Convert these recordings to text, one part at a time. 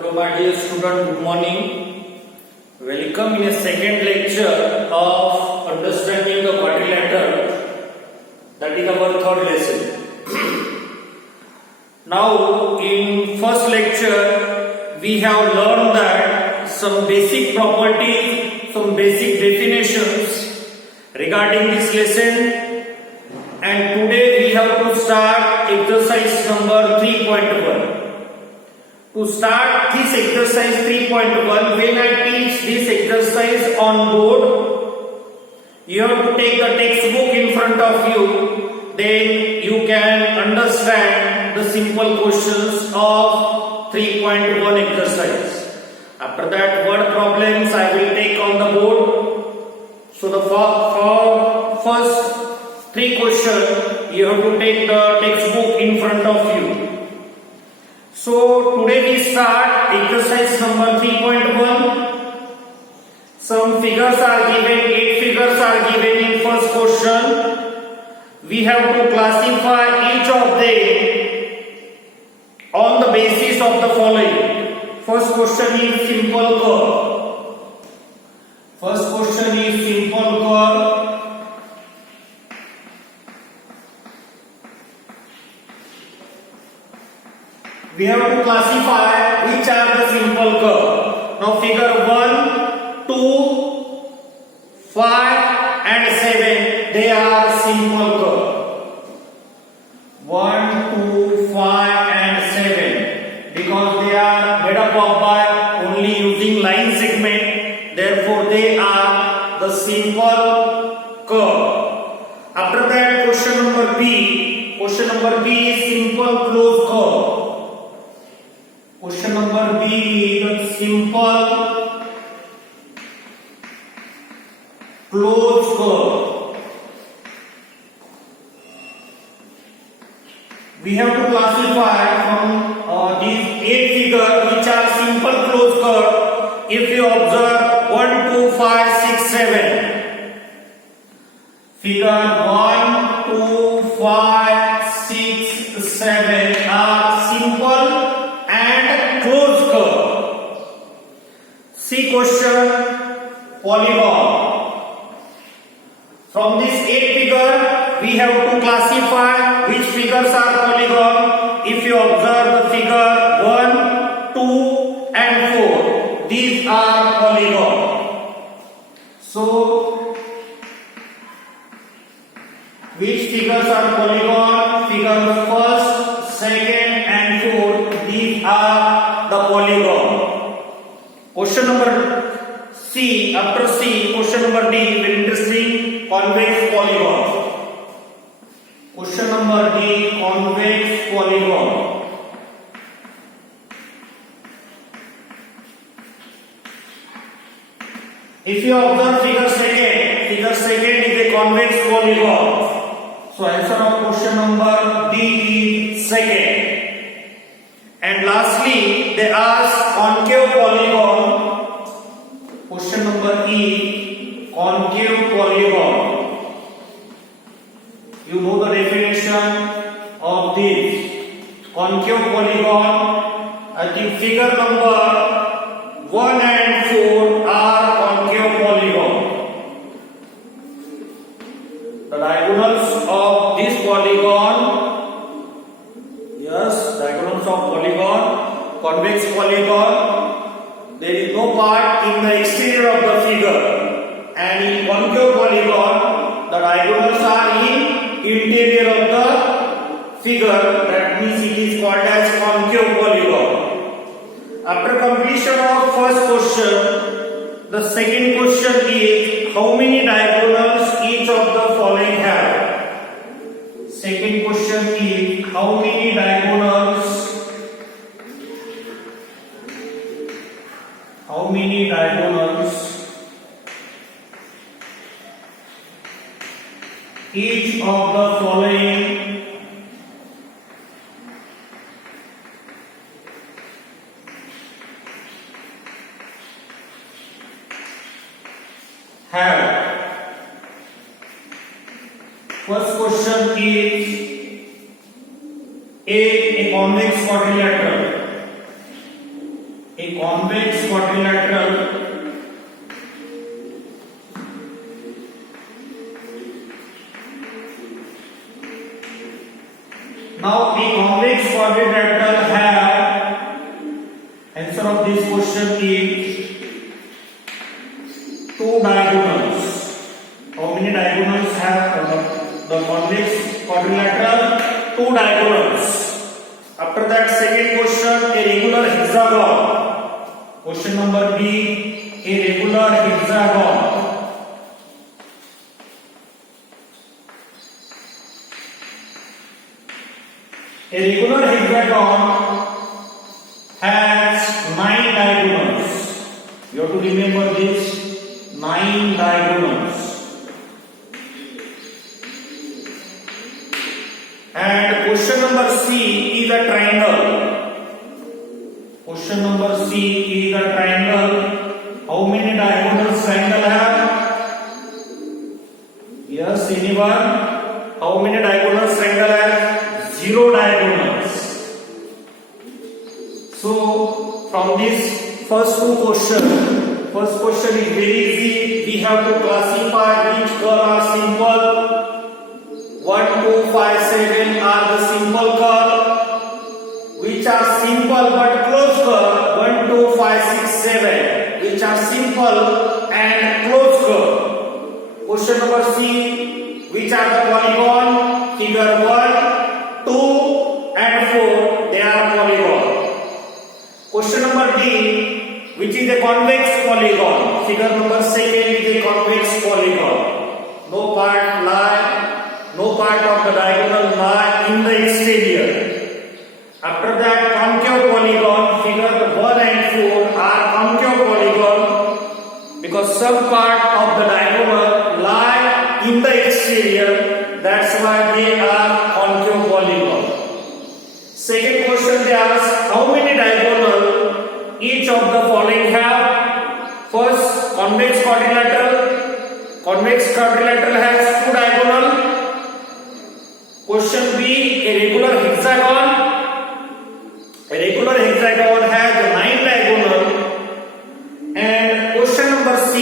Hello my dear student, good morning. Welcome in a second lecture of understanding the quadrilateral, that is our third lesson. Now in first lecture we have learned that some basic properties, some basic definitions regarding this lesson, and today we have to start exercise number 3.1. To start this exercise 3.1, when I teach this exercise on board, you have to take the textbook in front of you, then you can understand the simple questions of 3.1 exercise. After that, word problems I will take on the board. So the for first three questions, you have to take the textbook in front of you. So today we start exercise number 3.1. Some figures are given, 8 figures are given in first question. We have to classify each of them on the basis of the following. First question is simple curve. First question is simple curve. We have to classify which are the simple curve. Now figure 1, 2, 5 and 7, they are simple curve. 1, 2, 5 and 7, because they are made up of by only using line segment, therefore they are the simple curve. After that, question number B. Question number B is simple closed curve. Question number B is simple closed curve. We have to classify from these 8 figures which are simple closed curve. If you observe 1, 2, 5, 6, 7. Figure 1, 2, 5, 6, 7 are simple and closed curve. See question polygon. From this 8 figure we have to classify which figures are polygon. If you observe the figure 1, 2 and 4, these are polygon. So which figures are polygon? Figure first, second and fourth, these are the polygon. Question number C. After C, question number D, very interesting, convex polygon. Question number D, convex polygon. If you observe figure second is a convex polygon. So answer of question number D is second. And lastly, they ask concave polygon. Question number E, concave polygon. You know the definition of this. Concave polygon, I think figure number 1 and 4 are concave polygon. The diagonals of this polygon, yes, diagonals of polygon, convex polygon, there is no part in the exterior of the figure, and in concave polygon, the diagonals are in interior of the figure, that means it is called as concave polygon. After completion of first question, the second question is how many diagonals each of the following have. Second question is how many diagonals each of the following have. First question is a convex quadrilateral. Now a convex quadrilateral have, answer of this question is two diagonals. How many diagonals have the convex quadrilateral? Two diagonals. After that, second question, a regular hexagon. Question number B, a regular hexagon. A regular hexagon has 9 diagonals. You have to remember this, 9 diagonals. And question number C is a triangle. Question number C is a triangle. How many diagonals triangle have? Yes, anyone? How many diagonals triangle have? 0 diagonals. So from this first two questions, first question is very easy. We have to classify which curve are simple. 1, 2, 5, 7 are the simple curve, which are simple but close curve. 1, 2, 5, 6, 7, which are simple and close curve. Question number C, which are the polygon? Figure 1, 2 and 4, they are polygon. Question number D, which is a convex polygon. Figure number 2 is a convex polygon. No part of the diagonal lie in the exterior. After that, concave polygon. Figure 1 and 4 are concave polygon because some part of the diagonal lie in the exterior. That's why they are concave polygon. Second question they ask, how many diagonal each of the following have? First, convex quadrilateral. Convex quadrilateral has 2 diagonal. Question B, a regular hexagon. A regular hexagon has 9 diagonal. And question number C,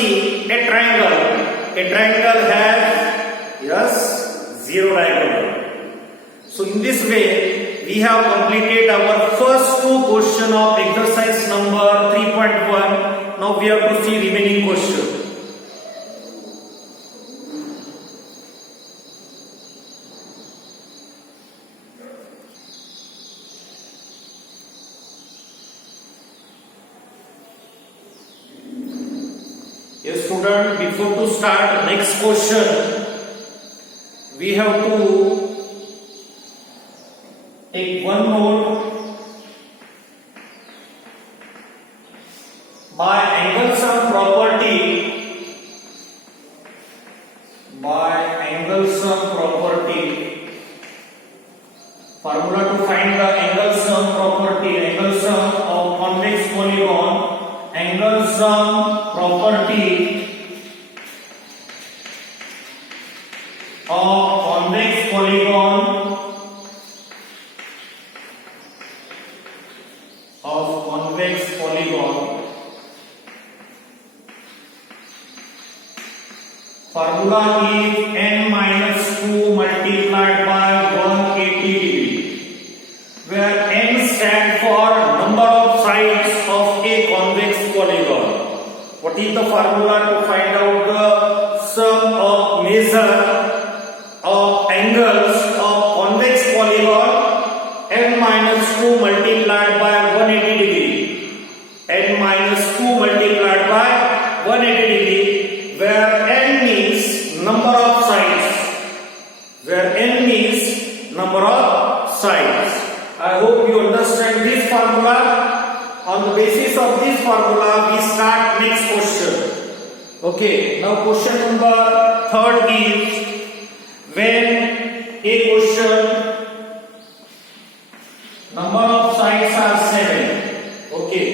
a triangle. A triangle has, yes, 0 diagonal. So in this way, we have completed our first two questions of exercise number 3.1. Now we have to see remaining question. Yes, student, before to start next question, we have to take one note. By angle sum property, formula to find the angle sum property, angle sum of convex polygon, angle sum property of convex polygon formula is n minus 2 multiplied by 180 degree, where n stands for number of sides of a convex polygon. What is the formula to find out the sum of measure of angles of convex polygon? N minus 2 multiplied by 180 degree. N minus 2 multiplied by 180 degree, where n means number of sides. I hope you understand this formula. On the basis of this formula, we start next question. Okay, now question number 3 is, when a question number of sides are 7. Okay,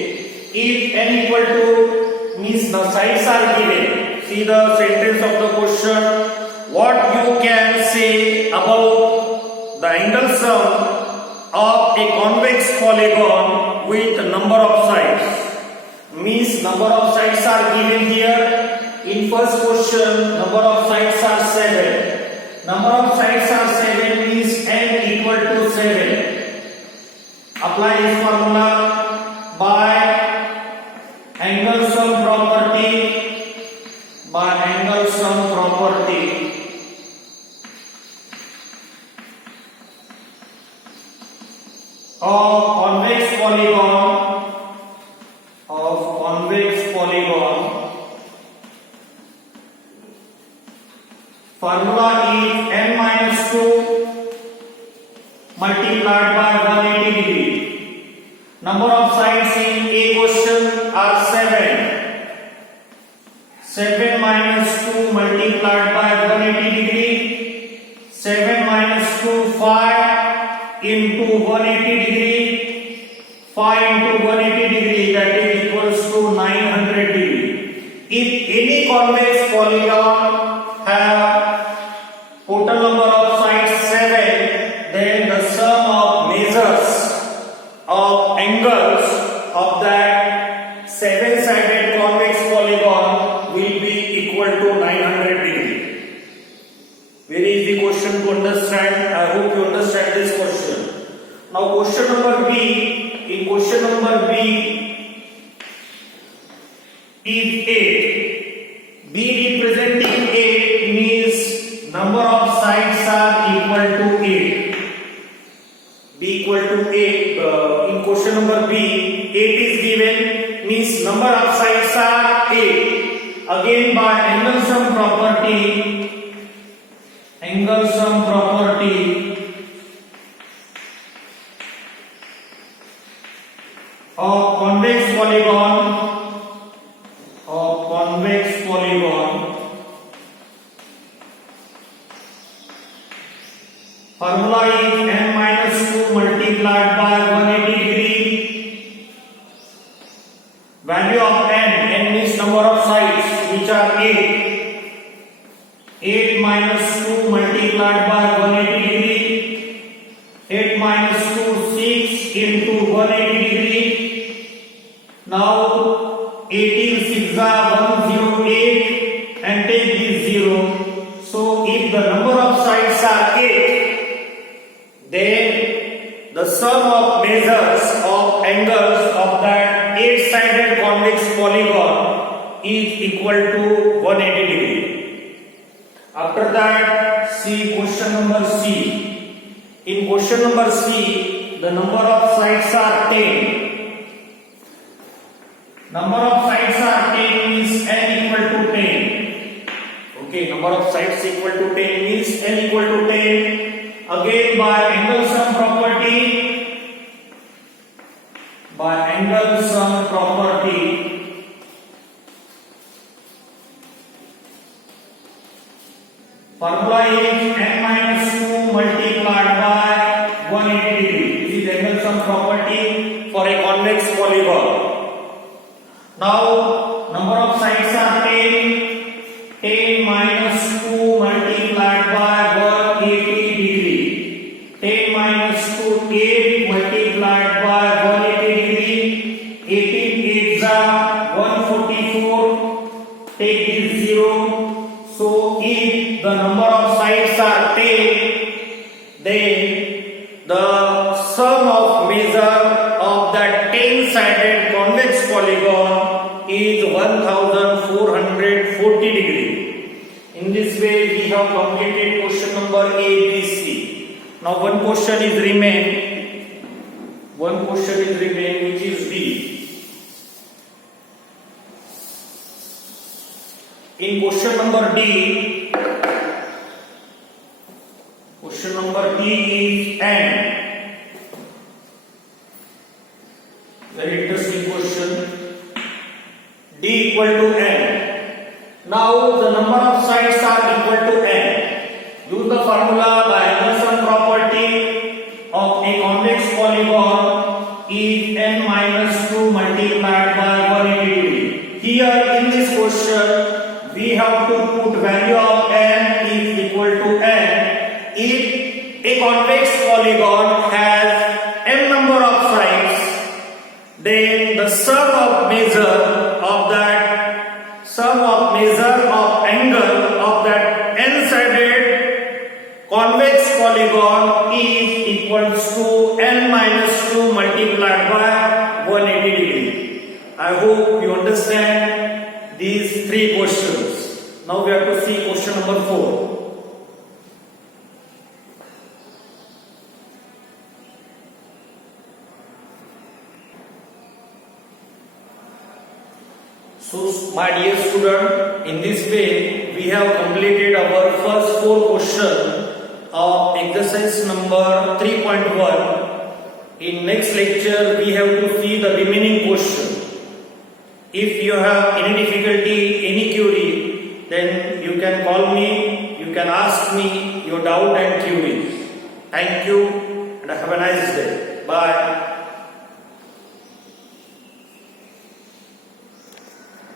if n equal to means the sides are given. See the sentence of the question. What you can say about the angle sum of a convex polygon with number of sides? Means number of sides are given here. In first question, number of sides are 7. Number of sides are 7 means n equal to 7. of convex polygon, formula is n minus 2 multiplied by 180 degree. Number of sides in a question are 7. 7 minus 2 multiplied by 180 degree. 7 minus 2 5 into 180 degree. 5 into 180 degree, that is equals to 900 degree. If any convex polygon have total number of sides 7, then the sum of measures of angles of that 7-sided convex polygon will be equal to 900 degree. Very easy question to understand. I hope you understand this question. Now question number B. In question number B is 8. B representing 8 means number of sides are equal to 8. B equal to 8. In question number B, 8 is given, means number of sides are 8. Again by angle sum property of convex polygon formula is n minus 2 multiplied by 180 degree. Value of n means number of sides, which are 8. 8 minus 2 multiplied by 180 degree. 8 minus 2 6 into 180 degree. Now 18 6 are 108 and take this 0. So if the number of sides are 8, then the sum of measures of angles of that 8-sided convex polygon is equal to 180 degree. After that, see question number C. In question number C, the number of sides are 10. Number of sides are 10 means n equal to 10. Okay, number of sides equal to 10 means n equal to 10. Again by angle sum property, formula is n minus 2 multiplied by 180 degree. This is angle sum property for a convex polygon. Now number of sides are 10. 10 minus 2 multiplied by 180 degree. 10 minus 2 8 multiplied by 180 degree. 18 8s are 144. Take this 0. So if the number of sides are 10, then the sum of measure of that 10-sided convex polygon is 1440 degree. In this way we have completed question number A, B, C. Now one question is remain which is D. In question number D is n. Very interesting question. D equal to n. Now the number of sides are equal to n. Use the formula by angle sum property of a convex polygon is n minus 2 multiplied by 180 degree. Here in this question we have to put value of n is equal to n if a convex polygon has n number of sides, then the sum of measure of angle of that n-sided convex polygon is equals to n minus 2 multiplied by 180 degree. I hope you understand these three questions. Now we have to see question number 4. So, my dear student, in this way we have completed our first 4 questions of exercise number 3.1. In next lecture, we have to see the remaining question. If you have any difficulty, any query, then you can call me, you can ask me your doubt and queries. Thank you.